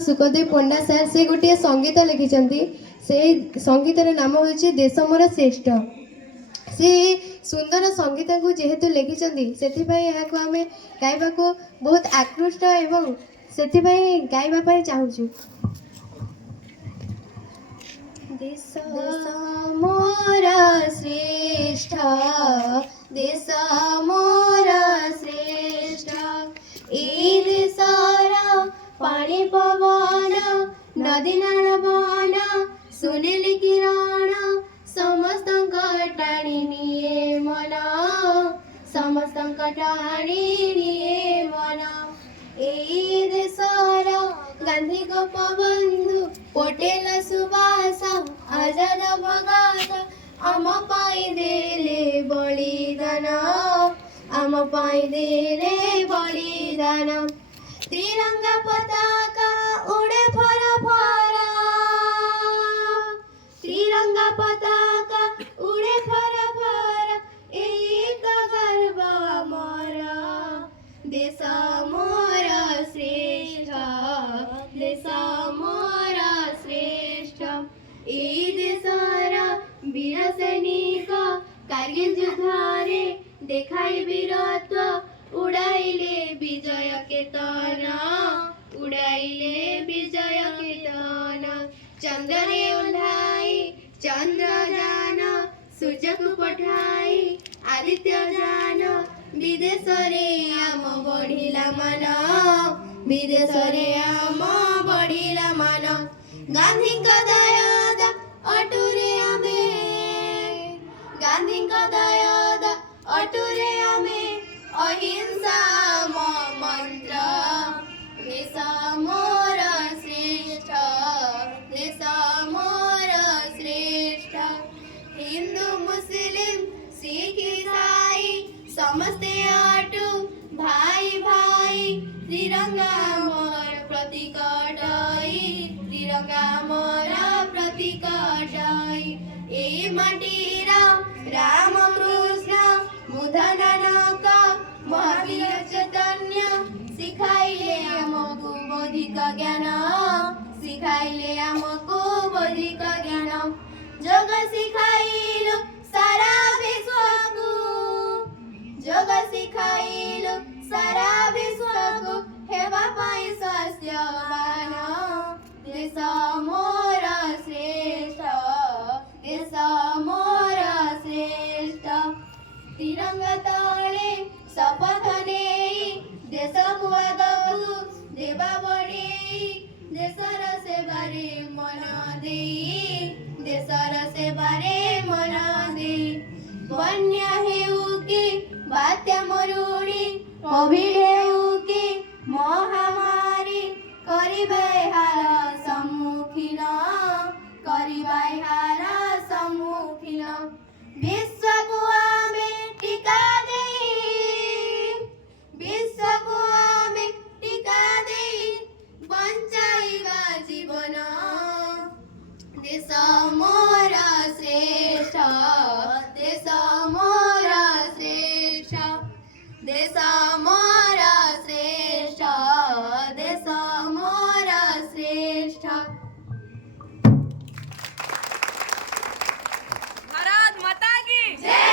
सुखदेव पंडा सार से गोटे संगीत लिखिं से संगीतर नाम हूँ देश मोर श्रेष्ठ। से सुंदर संगीत को जेहेतु लिखिं से आम गाइबा को बहुत आकृष्ट एवं से गाइबा चाहूँ। देश मोर श्रेष्ठ, देश मोर श्रेष्ठ, ए देशर पानी पवन नदी नाल बन सुनेली किरण समस्त टाणी निये मन, समस्त टाणी निये मन। ए देशर गांधी गोपबंधु पटेल सुभाष आजाद भगत आम पाई देले बलिदान, आम पाई देले बलिदान। तिरंगा पताका उड़े फर फर, तिरंगा पताका उड़े फर फर, एक गर्व मोर देश मोर श्रेष्ठ, देश मोर श्रेष्ठ। ए देशर वीर सैनिक कारगिल युद्धरे देखाई वीरत्व उड़ाइले विजय केतन, उड़ाइले विजय केतन। चंद्रे ओह्लाई चंद्रयान सूर्य को पठाई आदित्य जान, विदेश रे आम बढ़िला मन, विदेश रे आम बढ़िला मन। गांधी का दयाद अटुरे आमे, गांधी का दयाद अटुरे आमे अहिंसा मंत्र। देश मोर श्रेष्ठ, देश मोर श्रेष्ठ। हिंदू मुस्लिम सिख ईसाई समस्ते अटु भाई भाई, तिरंगा मोर प्रतीक डई, तिरंगा मोर प्रतीक डई। ए माटीर राम कृष्ण बुध नानक महावीर चैतन्य शिखाइले आमको बौद्धिक ज्ञान, शिखाइले आमको बौद्धिक ज्ञान। जोग शिखाइलु सारा विश्वको, जोग शिखाइलु सारा विश्वको हेबा पाई स्वास्थ्यवान। देश मोर श्रेष्ठ, देश मोर श्रेष्ठ। तिरंगा तले शपथ नहीं देश को आगू देवा बढ़े, देशर सेवारे मन दे, देशर सेवारे मन दे। बन्या हेउ कि बात्या मरुड़ी कोविड हेउ कि महामारी करिबाय हार सम्मुखीन, करिबाय हार